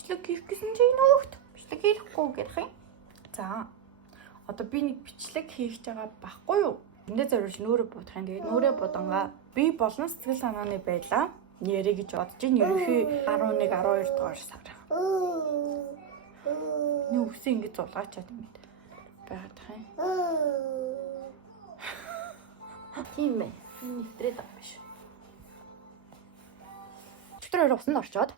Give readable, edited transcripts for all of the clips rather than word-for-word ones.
бичлэг хийх гэсэн чинь энэ өгт бичлэг хийхгүй гэх юм. За. Одоо би нэг бичлэг хийж байгаа байхгүй юу? Эндээ зориулж нүүрээ будах юм. Тэгээд нүүрээ будангаа би болон сэтгэл санааны байлаа нэрэ гэж бодож ин ерөнхий 11 12 дугаар сар. Нүгсэн ингэж зулгаачаад юм байгаад тах юм. Тийм ээ. Нэвтрээд байгаа биш. Чөтөр усанд орчоод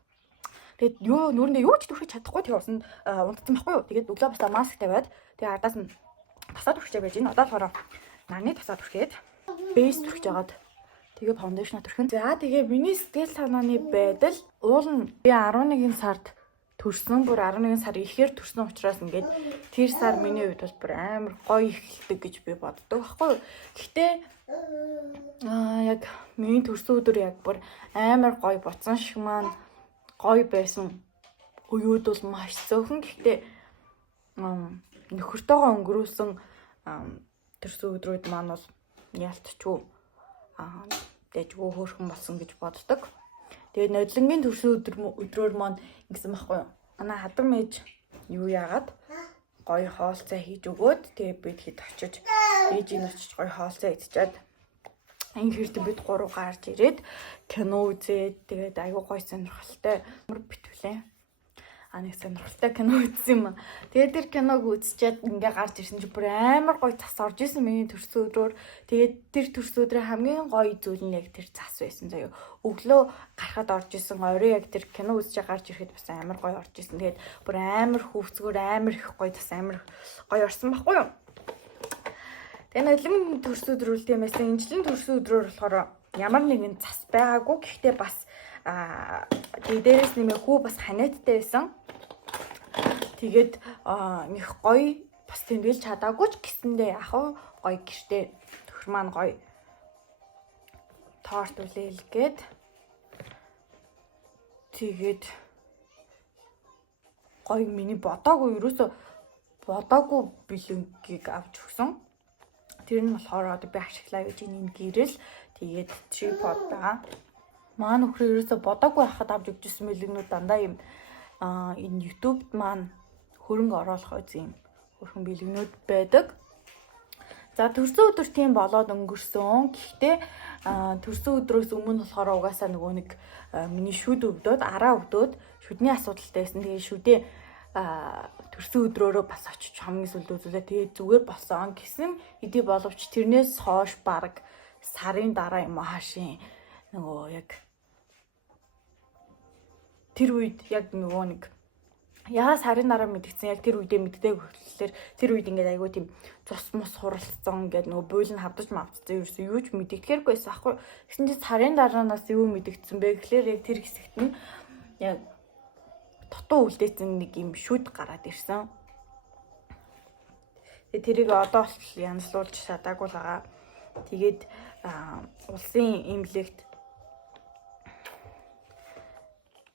тэгээд нүүрэндээ юу ч түрхэж чадахгүй тэгээ усанд унтсан байхгүй юу? Тэгээд өглөө басаа маск тавиад тэгээ ардаас нь тасаад түрхэж байж байна. Одоо болохоор нарны тасаад түрхээд бейс түрхэж агаад тэгээ фаундейшн түрхэн. За тэгээ миний сэтгэл санааны байдал уул нь би 11 сард төрсөн, бүр 11 сар ихээр төрсөн учраас ингээд тэр сар миний хувьд бол бүр амар гоё эхэлдэг гэж би боддог байхгүй юу? Гэхдээ яг миний төрсөн өдөр яг бүр амар гоё буцсан шиг маань гоё байсан үеуд бол маш цөөхөн. Гэхдээ нөхөртөөгөө өнгөрүүлсэн төрсөн өдрүүд маань бол ялтчгүй дэжгүй хөөрхөн болсон гэж боддог. Тэгээд нодлонгийн төрсөн өдрөөр маань ингэсэн байхгүй юу? Манай хадам ээж юу яагаад гоё хоолцоо хийж өгөөд тэгээд бид хэд очиж ээжийн очиж гоё хоолцоо идчихэд энэ хэрэг бид гурав гарч ирээд кино үзээд тэгээд аюу гоё сонирхолтой битвлээ. Нэг сонирхолтой кино үзсэн юм. Тэгээд тэр киног үзчихэд ингээ гарч ирсэн чи бүр амар гоё цас орж исэн миний төрсөн өдрөөр. Тэгээд тэр төрсөн өдрийн хамгийн гоё зүйл нь яг тэр цас байсан заяа. Өглөө гарахад орж исэн орой яг тэр кино үзэж гарч ирэхэд бас амар гоё орж исэн. Тэгээд бүр амар хөвцгөр амар их гоё цас амар гоё орсон байхгүй юу? Тэгээд нодлон төрсөн өдрөл тийм байсан. Энэ жилийн төрсөн өдрөөр болохоор ямар нэгэн цас байгаагүй. Гэхдээ бас дээрээс нэмээ хүү бас ханиадтай байсан. Тэгээд их гоё бас тэмдэглэж чадаагүй ч гэсэндээ яг гоё гэртээ төхөр маань гоё торт үлээлгээд тэгээд гоё миний бодоогүй бэлэнгийг авч өгсөн. Тэр нь болохоор одоо би ашиглаа гэж энэ гэрэл тэгээд трипод байгаа. Маань өхрөө ерөөсө бодоогүй хахад авч өгчсэн бэлэгнүүд дандаа юм энэ YouTube-д маань хөрөнгө оруулах үгүй юм хөрхөн бэлэгнүүд байдаг. За төрсөн өдөр тийм болоод өнгөрсөн. Гэхдээ төрсөн өдрөөс өмнө болохоор угаасаа нөгөө нэг миний шүд өвдөд араа өвдөд шүдний асуудалтай байсан. Тэгээ шүдээ төрсөн өдрөөрөө бас очиж хамгийн сүлд үзүүлээ. Тэгээ зүгээр болсон гэсэн хэдий боловч тэрнээс хойш баг сарын дараа юм хаашийн нөгөө яг тэр үед яг нөгөө нэг яа сарын дараа мэдгдсэн яг тэр үедээ мэддэг хөтлөлөөр тэр үед ингээд айгүй тийм цус мус хуралцсан ингээд нөгөө буйлын хавдаж мавцсан ерөөсөө юу ч мэддэхгүйсэн аахгүй. Гэсэн чинь сарын дараанаас юу мэдгдсэн бэ гэхлээр яг тэр хэсэгт нь яг дутуу үлдээсэн нэг юм шүд гараад ирсэн. Тэгээ тэрийг одоо л янзлуулж чадаагүй л байгаа. Тэгээд улсын эмнэлэгт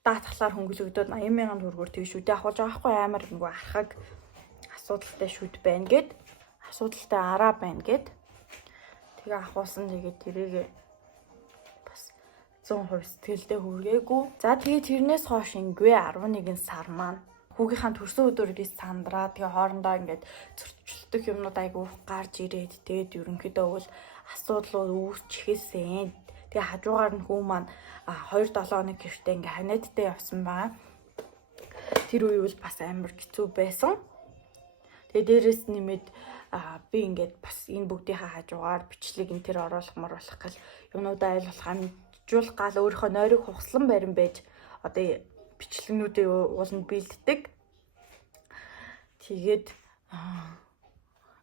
даатгалаар хөнгөлөгдөөд 80,000 төгрөгөөр тэг шүдээ авахулж байгаа хгүй амар нөгөө архаг асуудалтай шүд байна гэд асуудалтай араа байна гэд тэгээ авахулсан. Тэгээд тэрийг бас 100% сэтгэлдээ хүргээгүй. За тэгээ тэрнээс хойш ингүй 11 сар маань хүүгийнхаа төрсөн өдрөөс сандраа тэгээ хоорондоо ингээд зөрчилдөх юмнууд айгүй гарч ирээд тэгээд ерөнхийдөө бол асуудлууд үүсчихсэн. Тэгээ хажуугаар нь хүү маань 2-7 хоног гэртээ ингээ ханиадтай явсан байгаа. Тэр үе бол бас амар хэцүү байсан. Тэгээ дээрэс нэмээд би ингээд бас энэ бүгдийнхаа хажуугаар бичлэг энэ төр оруулах гал юмнуудаа айлуулах амжуулах гал өөрийнхөө нойрыг хугслан барин байж одоо бичлэгнүүдээ ууланд бэлддэг. Тэгээд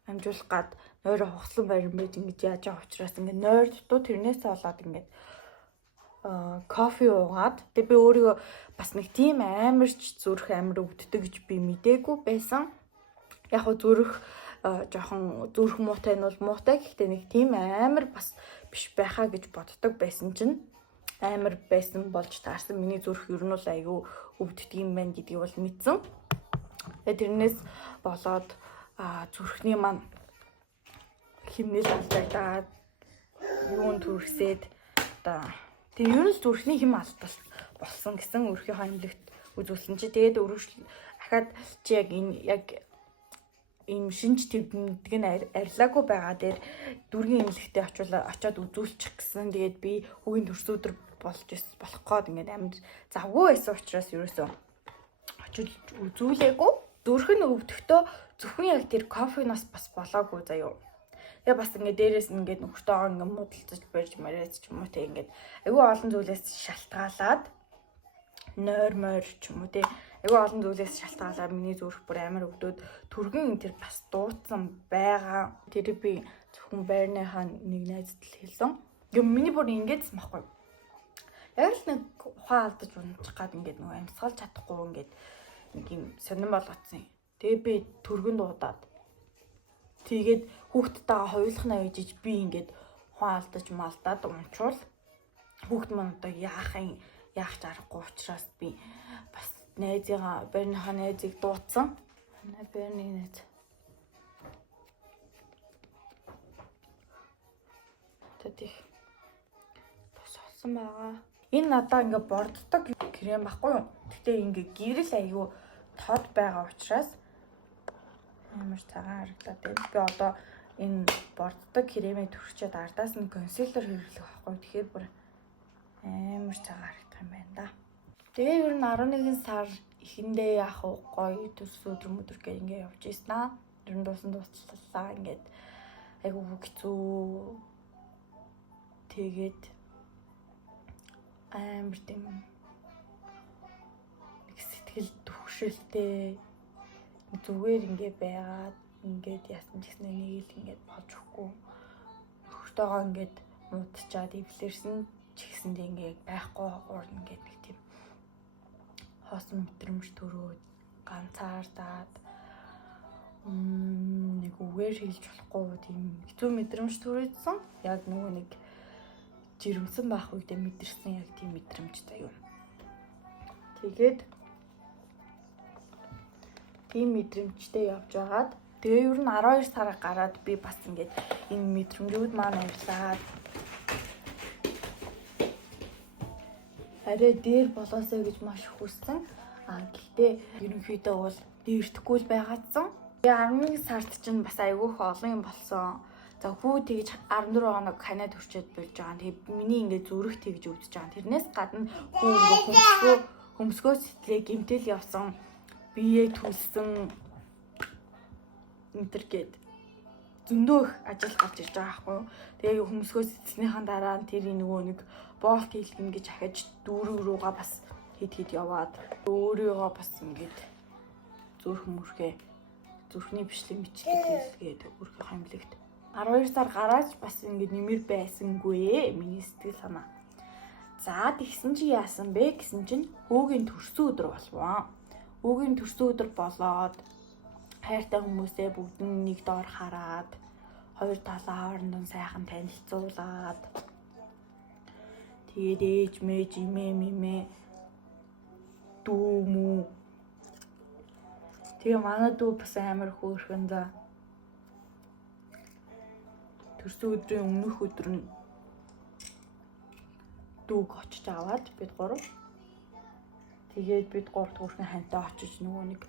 амжуулах гад нойроо хугслан барин байж ингэж яаж байгаа учраас ингээд нойр дутуу тэрнээс болоод ингээд кофе уугаад тэгээ би өөрийгөө бас нэг тийм амарч зүрх амар өвддөг гэж би мэдээгүй байсан. Яг хөө зүрх жоохон зүрх муутай нь бол муутай гэхдээ нэг тийм амар бас биш байхаа гэж боддог байсан чинь амар байсан болж таарсан. Миний зүрх ер нь бол айгүй өвддөг юм байна гэдгийг бол мэдсэн. Тэгээ тэрнээс болоод зүрхний маань химнэл алдагдаад юунд төрсээд одоо тэгээ ер нь зүрхний хим алдалт болсон гэсэн өрхийнхөө эмнэлэгт үзүүлсэн чи тэгээд дахиад чи яг энэ яг ийм шинж тэмдэг нь арилаагүй байгаа дээр дүүргийн эмнэлэгтээ очиод үзүүлчих гэсэн. Тэгээд би хүүгийн төрсөн өдөр болж болох гээд ингээд амьд завгүй байсан учраас ерөөсөө очиж үзүүлээгүй. Зүрх нь өвдөхдөө зөвхөн яг тэр кофеноос бас болоогүй заяа. Тэгээ бас ингээд дээрээс ингээд нөхөртөөгөө ингээд муудалцаж барьж марьяц ч юм уу те ингээд айгүй олон зүйлээс шалтгаалаад нойр ч юм уу те айгүй олон зүйлээс шалтгаалаад миний зүрх бүр амар өвдөд түргэн тэр бас дууцсан байгаа. Тэр би зөвхөн байрныхаа нэг найзад л хэлсэн. Гэм миний бүр ингээдсэн байхгүй. Яг л нэг ухаан алдаж унчих гад ингээд нөгөө амьсгалж чадахгүй ингээд нэг юм сонирн болгоцсон. Тэгээ би түргэн дуудаад тэгээд хүүхдтэйгээ хоёулахнаа ээжиж би ингээд ухаан алдаж малдаад унчвал хүүхд маань одоо яах ч аргагүй учраас би бас байрныхаа найзыг дуудсан. Байрны найз. Тэдих бас олсон байгаа. Энэ надаа ингээ борддог крем баггүй юу? Гэтэ ингээ гэрэл аягүй тод байгаа учраас амар цагаан харагдаад байна. Би одоо энэ борддог кремээ түрчээд ардаас нь консилер хэрэглэх байхгүй. Тэгэхээр бүр амар цагаан харагдах юм байна да. Тэгээ ер нь 11 сар эхэндээ яах вэ? Гоё төс өдөр гэх ингээ явж ийсэн. Ер нь дуусчлаа ингээд айгүй хэцүү. Тэгээд амар тийм нэг сэтгэл төвшөлтэй зүгээр ингээ байгаад ингээд яасан ч гэсэн нэг л ингээд болж өгөхгүй. Нөхөртөөгөө ингээд муудчаад эвлэрсэн ч гэсэндээ ингээ байхгүй гоор ингээд нэг тийм хоосон мэдрэмж төрөөд ганцаардаад нэг үгээр хэлж болохгүй тийм хэцүү мэдрэмж төрөөдсөн. Яг нөгөө нэг жирэмсэн байх үедээ мэдэрсэн яг тийм мэдрэмж заяа. Тэгээд тийм мэдрэмжтэй явж байгаад тэгээ ер нь 12 сар гараад би бас ингээд энэ мэдрэмжүүд маань авлаад арай дээр болоосоо гэж маш их хүссэн. Гэхдээ ерөнхийдөө бол дээрдэхгүй л байгаадсан. Тэгээ 11 сард чинь бас айгүйх олон юм болсон. За хүү тэгж 14 хоног ханаад төрчөөд болж байгаа. Тэгээ миний ингээд зүрх тэгж өвдөж байгаа. Тэрнээс гадна хүү ингээд хөмсгөө сэтгэлээ гэмтэл явсан. Бие түлсэн энтер гээд зөндөө их ажил гарч ирж байгаа байхгүй. Тэгээ хөмсгөө сэтгэснийхэн дараа тэр нөгөө нэг боолт хийлгэн гэж ахиж дүүрэг рүүгээ бас хэд яваад өөрийгөө бас ингээд зүрхний бичлэг хийлгээд өрхөх хэмлэгт 12 сар гараад бас ингээд нэмэр байсангүй миний сэтгэл санаа. За тэгсэн чи яасан бэ гэсэн чинь хүүгийн төрсөн өдөр болвоо. Хүүгийн төрсөн өдөр болоод хайртай хүмүүсээ бүгд нэг доор хараад хоёр талаа хоорондоо сайхан танилцуулаад тэгээд ээж мэж имээ дүү мүү тэгээ манай дүү бас амар хөөрхөн за төрсөн өдрийн өмнөх өдөр нь дүүг очиж аваад бид гурав тэгээд бид гурав хөөрхөн хантай очиж нөгөө нэг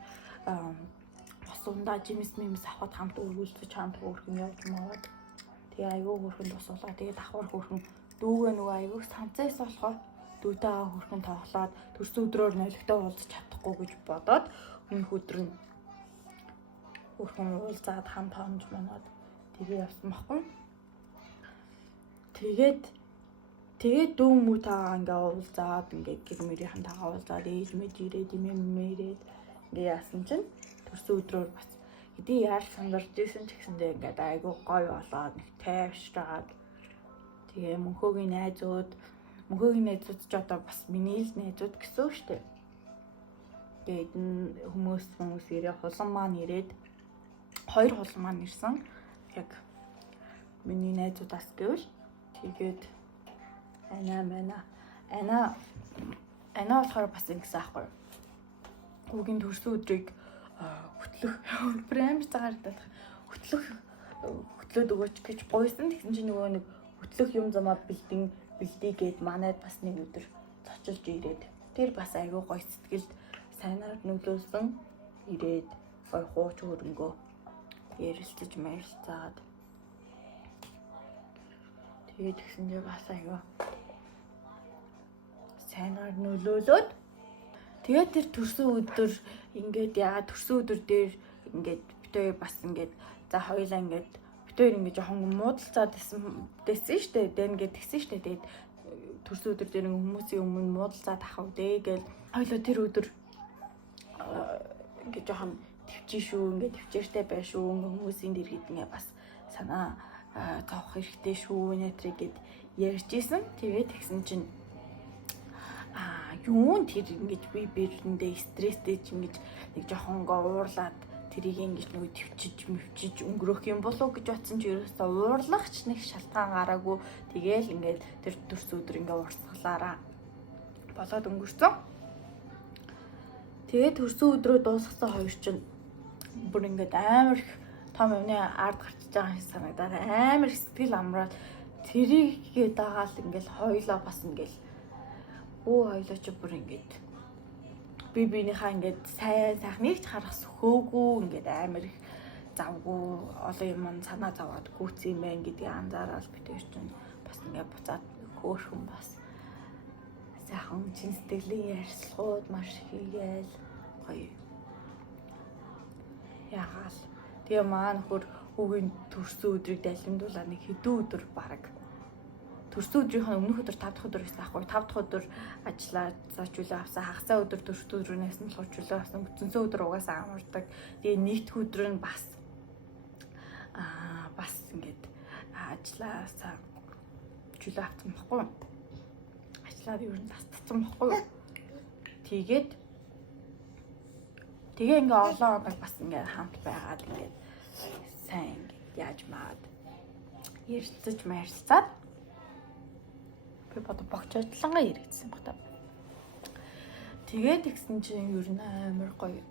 босундаа жимс авахд хамт өргүүлж хамт хөөрхөн явж маваад тэгээ аягүй хөөрхөн тусуулаа тэгээ давхар хөөрхөн дүүгээ нөгөө аягүй санцаас болохоор дүүтэйгээ хөөрхөн тоглоод төрсөн өдрөөр нойлогтой уулзах чадахгүй гэж бодоод өмнөх өдөр нь хөөрхөн уулзаад хамт хонж манаад тэгээ явсан баггүй. Тэгээд дүү мүүтэйгээ ингээ уулзаад ингээ гэр мөрийнхэн тагаа уулзаад ээж мэж ирээд имэмээрээд ингээ яасан чинь төрсөн өдрөөр бас хэдий яаж сандарч ирсэн ч гэсэндээ ингээд айгүй гоё болоод нэг тайвшраад тэгээ мөнхөөгийн найзууд ч одоо бас миний л найзууд гэсэн шүү дээ. Тэгээд хүмүүс ирээ хулан маань ирээд хоёр хулан маань ирсэн. Яг миний найзуудаас гэвэл тэгээд Ана болохоор бас ингэсэн аахгүй. Хүүгийн төрсөн өдрийг хөтлөх брэм цагаардах хөтлөөд өгөөч гэж гуйсан. Тэгсэн чинь нөгөө нэг хөтлөх юм замаа бэлдээ гээд манайд бас нэг өдөр зочилж ирээд Тэр бас айгүй гоё сэтгэлд сайнаар нөлөөлсөн. Ирээд гоё хууч хөрөнгөө ярилцаж мэрилцаад тэгээд тэгсэндээ бас айгүй сайнаар нөлөөлөөд тэгээд тэр төрсөн өдөр ингээд яагаад төрсөн өдөр дээр ингээд битээ бас ингээд за хоёлаа ингээд битээ ингээд жоохон муудалцаад дэсэн штэ дэн ингээд тэгсэн штэ тэгээд төрсөн өдөр дээр хүмүүсийн өмнө муудалцаад ахав дээ гэл хоёлоо тэр өдөр ингээд жоохон төвчээ шүү ингээд төвчээртэй бай шүү хүмүүсийн дэргэд ингээд бас санаа зовох хэрэгтэй шүү нэтрийг гэд ярьж исэн. Тэгээд тэгсэн чинь юун тэр ингэж би бирэндээ стресстэй ч ингэж нэг жоохон уурлаад тэрийг ингэж нөгөө төвчж өнгөрөх юм болов гэж бодсон чи ерөөсөө уурлагч нэг шалтгаан гараагүй. Тэгээл ингээд тэр төрс өдөр ингээ урсгалаараа болоод өнгөрцөн. Тэгээд төрсөн өдрөө дуусгасан хоёр чинь бүр ингээд амар их том юмны ард гарчиж байгаа юм санагдаад амар их сэтгэл амраад тэрийгээ дагаал ингээл хоёлоо бас ингээл хоёлоо ч бүр ингээд бинийхээ ингээд сайхныг ч харах сөхөөгүй ингээд амар их завгүй олон юм санаа зовоод гүйтсэн юм байна гэдгийг анзаараад битэр чинь бас ингээд буцаад хөөхөн бас сайхан чин сэтгэлийн ярьцлагууд маш хийгээл гоё яагаал тэгээ маань хөр хүүгийн төрсөн өдрийг далимдуулаад нэг хэдэн өдөр баг төрсөн өдрийнхөө өмнөх өдөр 5 дахь өдөр гэсэн аахгүй 5 дахь өдөр ажиллаа зочулаа авсан хагасаа өдөр төрсөн өдрөөс нь чулуу авсан үтэнсэн өдөр угаасаа амардаг тэгээ нэгдэх өдөр нь бас ингээд ажиллаасаа чулуу авсан баггүй ажиллаад юу н тасцсан баггүй тэгээд тэгээ ингээ олон оног бас ингээ хамт байгаад ингээ сайн яаж маад ярьцаж мэрилцаад би бод богчоодлонгаа яригдсан баг та. Тэгээд тэгсэн чинь ер нь амар гоё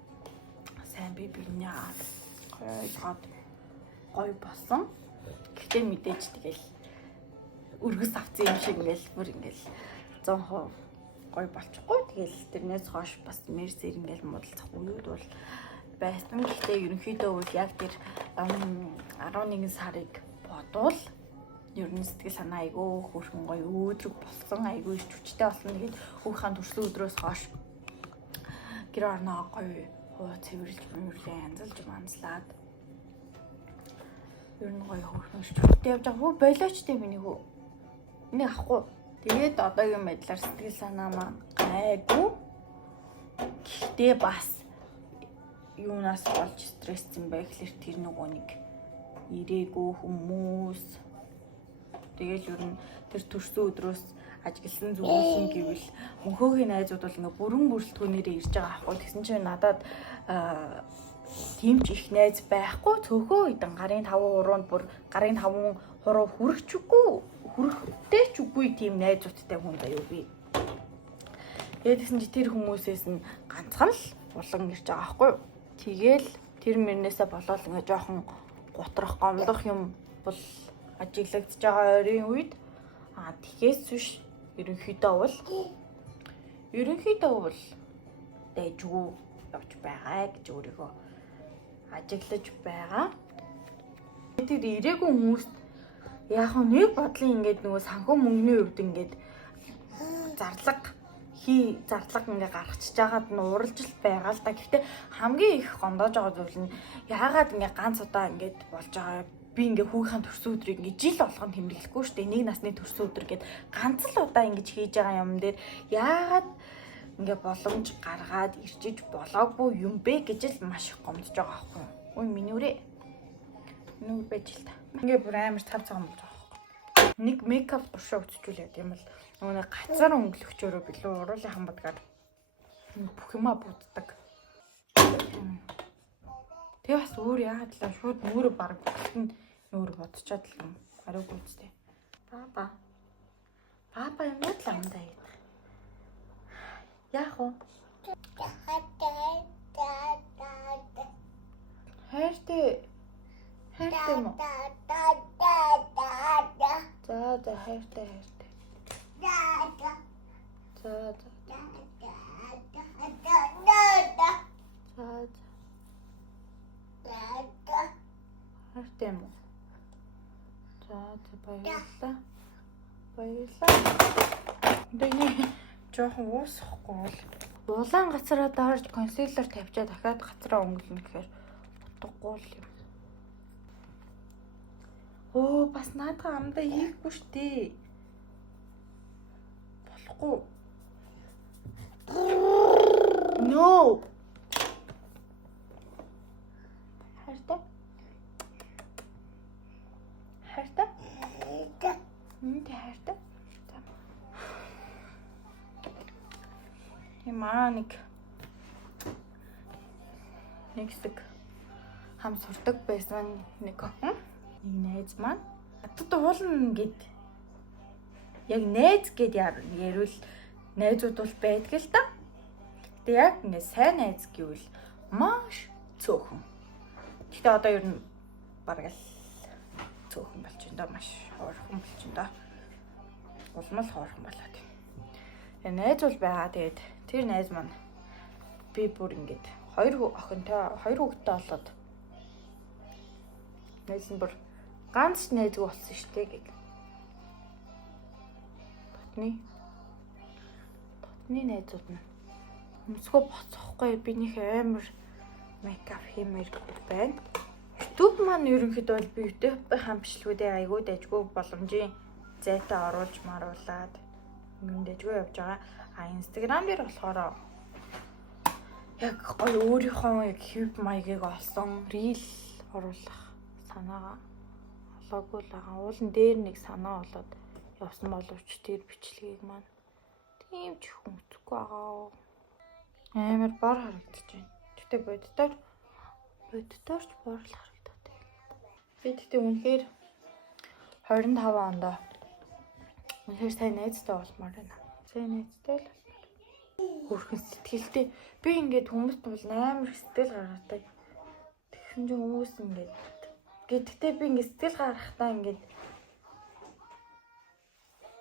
сайн би биний ойлгоод гоё болсон. Гэхдээ мэдээж тэгэл өргөс авцсан юм шиг ингээл бүр ингээл 100% гоё болчихгүй. Тэгэл тэрнээс хойш бас мерсэр ингээл муудалцах үед бол байсан. Гэхдээ ерөнхийдөө бол яг тэр 11 сарыг бодвол ер нь сэтгэл санаа айгүй хөөрхөн гоё өөдрөг болсон айгүй их хүчтэй болсон. Тэгээд хүүхэн төрсөн өдрөөс хойш гэр орноо гоё цэвэрлж мөрлөө янзалж манслаад ер нь гоё хөөрхөн шүттэй явж байгаа. Хөө болооч дээ миний хөө. Энийг авахгүй. Тэгээд одоогийн байдлаар сэтгэл санаа маань гайгүй. Гэхдээ бас юунаас болж стрессцэн бай гэхэлэр тэр нөгөө нэг ирээгүй хүмүүс тэгэл ер нь тэр төрсөн өдрөөс ажигласан зүйлсэн гэвэл мөнхөөгийн найзууд бол ингээ бүрэн бүрэлдэхүүнээрээ ирж байгаа аахгүй. Тэгсэн чинь надад тийм ч их найз байхгүй цөөхөө хэдэн гарын 5 уруунд бүр гарын 5 хуруу хүрхтэй ч үгүй тийм найзуудтай хүн заяа би. Тэгээд тэгсэн чи тэр хүмүүсээс нь ганцхан л улан ирж байгаа аахгүй. Тэгэл тэр мөрнөөсөө болоод ингээ жоохон гутрах гомдох юм бол ажиглагдж байгаа ойрын үед тэгэхээр биш ерөнхийдөө бол дэжгүй явж байгаа гэж өөрийгөө ажиглаж байгаа. Тэр ирээгүй хүмүүс яг нэг бодлын ингээд нөгөө санхүү мөнгөний хувьд ингээд зарлага ингээ гаргачихж байгаад нь уралжилт байгаа л да. Гэхдээ хамгийн их гондоож байгаа зүйл нь яагаад ингээ ганц удаа ингээд болж байгаа би ингээ хүүхэн төрсөн өдрийг ингээ жил болгон тэмдэглэхгүй шүү дээ. Нэг насны төрсөн өдөр гээд ганц л удаа ингэж хийж байгаа юм дээр яагаад ингээ боломж гаргаад ирчиж болоогүй юм бэ гэж л маш их гомдож байгаа байхгүй юу. Ой миний үрээ. Нүг байж л та. Ингээ бүр амар цав цаг болж байгаа байхгүй. Нэг мейкап туршаа өччихүүлээд юм бол нөгөө гацаар өнгөлөгчөөрөө билүү уруулын хамбадгаар бүх юмаа буддаг. Тэгээ бас өөр яагаад л шууд нүүрэ баг бүгд нь нүүр бодчоод л юм. Ариугүй үстэй. Баба юм уу л амдаа яа. Яах вэ? Хайртай мó. За хайртай. За. Баярлалаа. Баярлалаа. Энийг жоохон уусахгүй бол улаан гацараа даарж консилер тавьчаа дахиад гацараа өнгөлнө гэхээр утгагүй л юм. Оо бас наадах амдаа хийхгүй штий. Болохгүй. No. Хайртай. Хайртай. Хайртай. Ямаа нэг хэсэг хам сурдаг байсан нэг охин. Нэг найз маань надад уулна гэд яг найз гэд ярил найзууд бол байдаг л та. Гэтэ яг ингэ сайн найз гэвэл маш цөөхөн. Гэтэ одоо ер нь бараг л цөөхөн болж байна да, маш хоорхон болж байна да. Улмал хоорхон болоод. Найз бол байгаа. Тэгээд тэр найз маань би бүр ингэж хоёр хүүхэдтэй болоод найз нь бүр ганц найзгүй болсон шүү дээ гэх. Дотны найзууд нь өмсгөө боцохгүй бинийх амар мейкап хиймээр байна. YouTube маань ерөнхийдөө бол бивтэй хамтлагуудыг айгүй дайггүй боломжийн зайтай оруулж маруулад юм дайггүй явж байгаа. Instagram дээр болохоор яг гоё өөрийнхөө яг хэв маягийг олсон reel оруулах санаагаа олоогүй л байгаа. Уулын дээр нэг санаа болоод явсан боловч тэр бичлэгийг маань тийм ч хүндэхгүй байгаа. Амар бор харагдаж байна. Гэтэ боддоор ч бор л харагдаад байна. Би тэгтээ үнэхээр 25 онд үнэхээр сайн найзтай болмоор байна. Сайн найзтай л хөрхэн сэтгэлтэй. Би ингээд хүмүүст бол амар сэтгэл гаргадаг. Тэгсэн чинь хүмүүс ингээд гэдэгтээ би ингээд сэтгэл гаргахтаа ингээд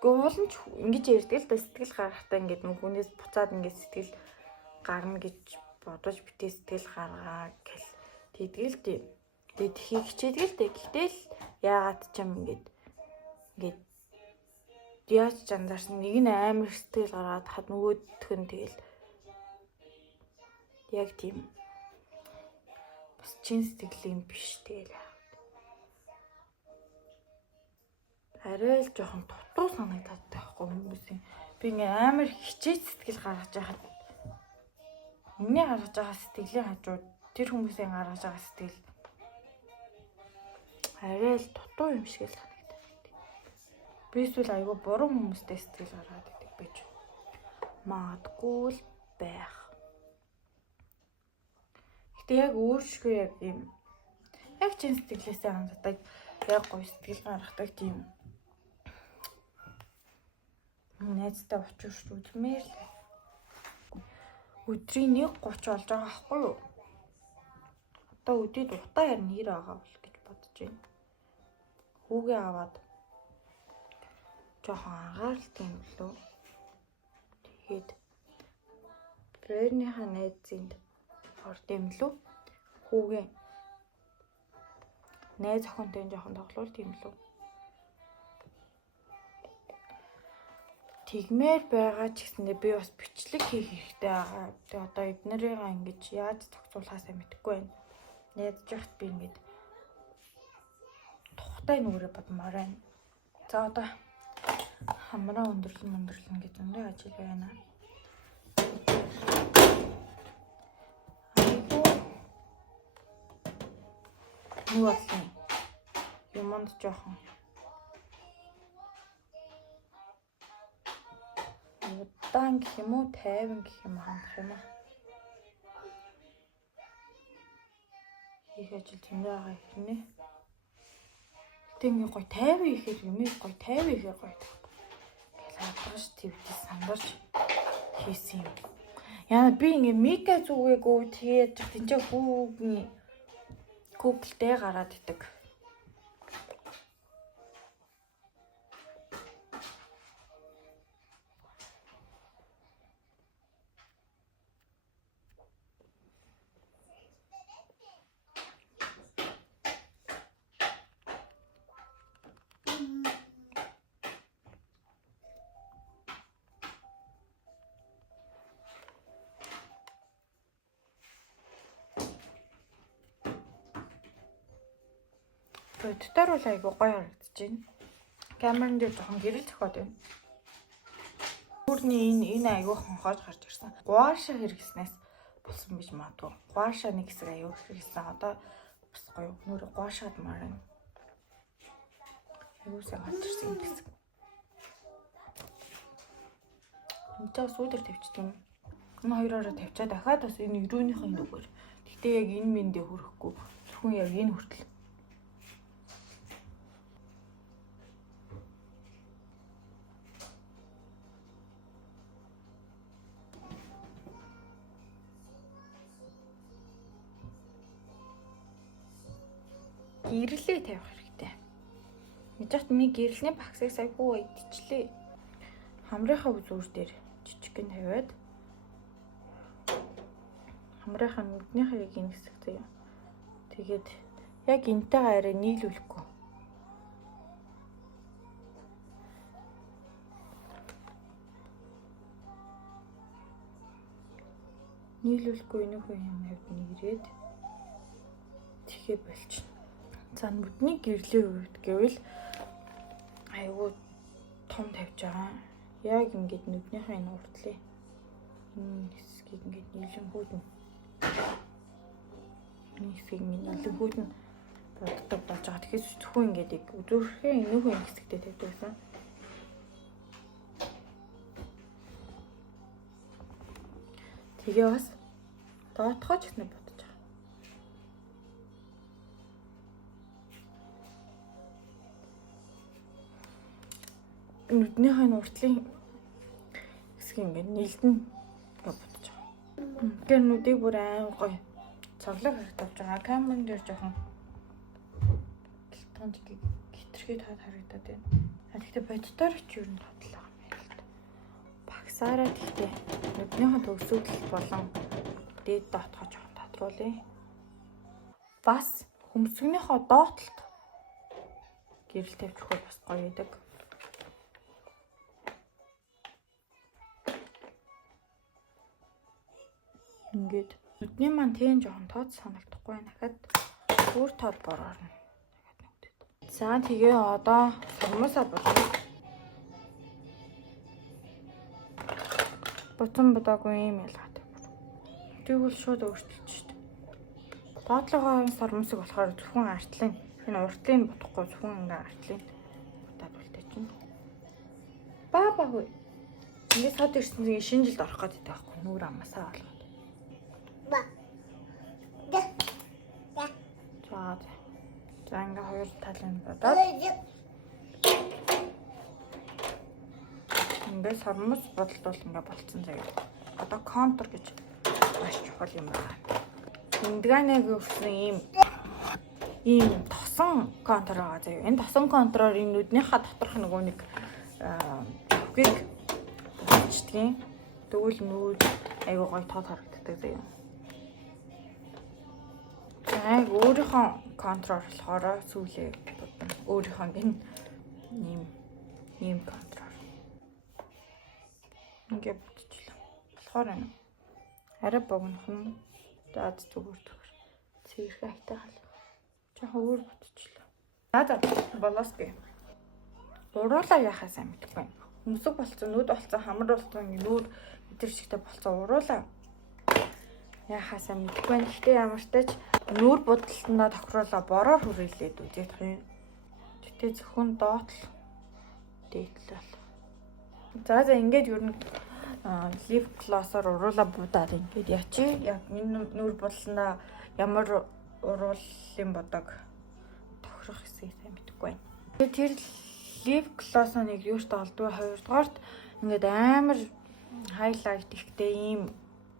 гуулч ингэж ярьдаг л да, сэтгэл гаргахтаа ингээд нэг хүнээс буцаад ингээд сэтгэл гарна гэж бодож битээ сэтгэл гаргаа гэл тэгдэл дээ. Тэгээд тхийг хичээдэг л дээ. Гэтэл яагаад ч юм ингээд яаж ч анзаарсан нэг нь амар сэтгэл гаргаад хад нөгөөх нь тэгэл яг тийм бас чин сэтгэлийн биш тэгэл арай л жоохон дутуу санагдаад байхгүй хүмүүсийн. Би ингээ амар хичээж сэтгэл гаргаж байхад миний гаргаж байгаа сэтгэлийн хажууд тэр хүмүүсийн гаргаж байгаа сэтгэл арай л дутуу юм шиг л санагдав. Би эсвэл айгүй буруу хүмүүстэй сэтгэл гаргаад идэг байж магадгүй л байх. Гэтэ яг өөршгөө яг юм яг чин сэтгэлээсээ ханддаг яг гоё сэтгэл гаргадаг тийм найзтай очиж үзмээр л өдрийн 1:30 болж байгаа байхгүй юу? Одоо өдөрт утаа ярь нэр байгаа бол гэж бодож байна. Хүүгээ аваад жоохон анхааралтай юм лөө. Тэгээд Бэрнийхээ найзынд орд юм лөө. Хүүгээ найз охинтой жоохон тоглолт юм лөө. Тэгмээр байгаа ч гэсэндээ би бас бичлэг хийх хэрэгтэй байгаа. Тэгээ одоо эднэрийг ингэж яаж зохицуулахаа мэдэхгүй байна. Найдаж яхад би ингэж тухтай нүрээ бодмоор байна. За одоо хамраа өндөрлөн гэж зөндөө ажил байна. Юу болсон юмд жоохон удаан гэх юм уу, тайван гэх юм хандах юм аа. Их ажил зөндөө байгаа хэрнээ. Гэтэ ингээ гоё тайван ихээр юм ээ, гоё тайван ихээр гоё тах. Гадагш твдээс сандарч хийсэн юм. Яа би ингээ мика зүгээгүй тэгээд тэнцээ хүүгийн Google-тэй гараад идэг. боддоор бол айгу гоё харагдаж байна. Камерын дээр жоохон гэрэл зохиод байна. Нүрний энэ айгу хонхоож гарч ирсэн. Гуашаа хэрэглэснээс болсон биш магадгүй. Гуашаа нэг хэсэг айгу хэрэглэсэн. Одоо бас гоё нүр гуашаад марна. Айгуусаа гарч ирсэн юм хэсэг. Энд сүүдэр тавьчихдаг юм. Энэ хоёроо тавьчаа дахиад бас энэ өрөөнийхөө нүгээр. Гэтэ яг энэ мэндээ хүрэхгүй. Зөвхөн яг энэ хүртэл. Гэрлээ тавих хэрэгтэй. Мэдээч ми гэрлэний багсыг сайгүй идчихлээ. Хамрынхаа үзүүр дээр жижигхэн тавиад хамрынхаа нүднийхээ яг энэ хэсэг заяа. Тэгээд яг энтэйгээ арай нийлүүлэхгүй. Нийлүүлэхгүй энэ хүн юм авд нэрээд тэгэхээр болчихно. За нүдний гэрлийн үед гэвэл айгуу том тавьж байгаа. Яг ингээд нүднийхээ энэ уртлыг энэ хэсгийг ингээд нийлэнгүүд нь энэ хэсгийг нийлэнгүүд нь боддог болж байгаа. Тэгэхээр зөвхөн ингээд яг үзүүрхээ энүүхөө энэ хэсэгтээ тавьдаг гэсэн. Тэгээ бас доотгооч гэсэн бодож байгаа. Нүднийхээ энэ уртлын ингээд нийлдэн гэж бодож байгаа. Тэр нүдийг бүр айн гоё цоглог харагдаж байгаа. Камерын дээр жоохон гэлтгонд хитрхи тод харагдаад байна. Гэхдээ боддоор ч юу н тодлоо юм байна л да. Багсаараа гэхдээ нүднийхээ төгсгөл болон дээд доотгоо жоохон тодруулъя. Бас хөмсгөнийхөө доотлолт гэрэл тавьж өгөхөөр бас гоё байдаг. Ингээд нүдний маань тийм жоохон тод санагдахгүй байна. Дахиад бүр тод борорно. За тэгээ одоо сармуусаа болов. Буцан бодоогүй юм ялгаатай. Тэгвэл шууд өөрчилж шít. Доотлогоо сармусыг болохоор зөвхөн артлын энэ уртлын бодохгүй зөвхөн ингээ артлын будаад үлдээчихнэ. Баа хүй. Ингээд сод ирсэн шинэ жилд орох гэдэг байхгүй нүүр амасаа болгоо. За ингээ хоёр талын бодоод ингээ сармус бодолдвол ингээ болцсон заяа. Одоо контур гэж маш чухал юм байна. Эндганэг өгсөн ийм тосон контур байгаа заяа. Энэ тосон контуроор энэ нүднийхээ доторх нөгөө нэг үгийг болчдгийн. Тэгвэл нүд айгуу гоё тод харагддаг заяа. Яг өөрийнхөө контрол болохоор сүүлээ бодно. Өөрийнхөө гин ийм контрол. Ингээд бодчихлоо. Болохоор энэ арай богнох нь даад зүгээр. Цэвэрх айтаа хал. Жохоо өөр бодчихлоо. За болооски. Уруулаа яхаа сайн мэдгүй. Өмсөг болцсон, нүд болцсон, хамар болцсон, нүүр өдр шигтэй болцсон уруулаа. Яхаа сайн мэдгүй. Гэхдээ ямар ч тач нүүр бодолтондоо тохируулаа бороор хүрээлээд үзээд байна. Тэгтээ зөвхөн доотл дээдлэл. За ингээд ер нь лип глоссоор уруулаа будаад ингээд ячи. Яг энэ нүүр бодолтондоо ямар уруулын бодог тохирох хэсгийг сайн мэдгүй байна. Тэр лип глоссоо нэг юуштай олдгүй, хоёрдугаарт ингээд амар хайлайт ихтэй ийм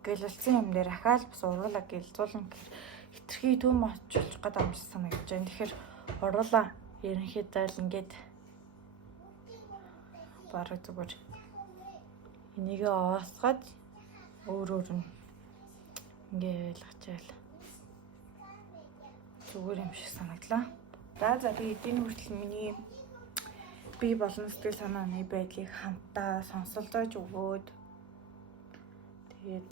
гэлэлцсэн юм дээр ахаал бас уруулаа гэлзуулна гэхээр хитрхи төм очиж гад амжсан санагдаж байна. Тэгэхээр уруулаа ерөнхийдөө л ингээд бараг зүгээр энийгээ оосгаад өөр нь ингээд ялгачаал зүгээр юм шиг санагдлаа. За тэгээд энэ хүртэл миний би болон сэтгэл санааны байдлыг хамтдаа сонсолцож өгөөд тэгээд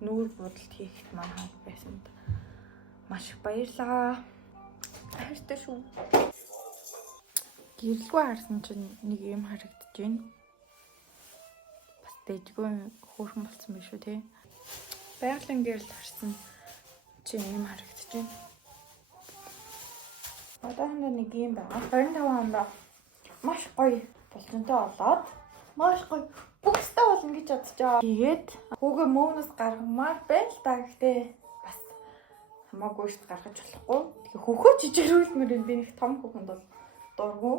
нүүр бодолт хийхэд маань хамт байсанд Маш их баярлалаа. Хайртай шүү. Гэрэлгүй харсан чинь нэг юм харагдаж байна. Бас дэжгүй хөөрхөн болсон биш үү те. Байгалийн гэрэл харсан чинь юм харагдаж байна. Одоо нэг юм байгаа. 25 онд маш гоё болцонтой болоод маш гоё бүгстэй болно гэж бодож байгаа. Тэгээд хүүгээ мөөнөөс гаргамаар байна л да. Гэхдээ бас хамаагүй ш гаргаж болохгүй. Тэгээ хөхөө жижигрүүлмээр би нэг том хүүхэнд бол дургу.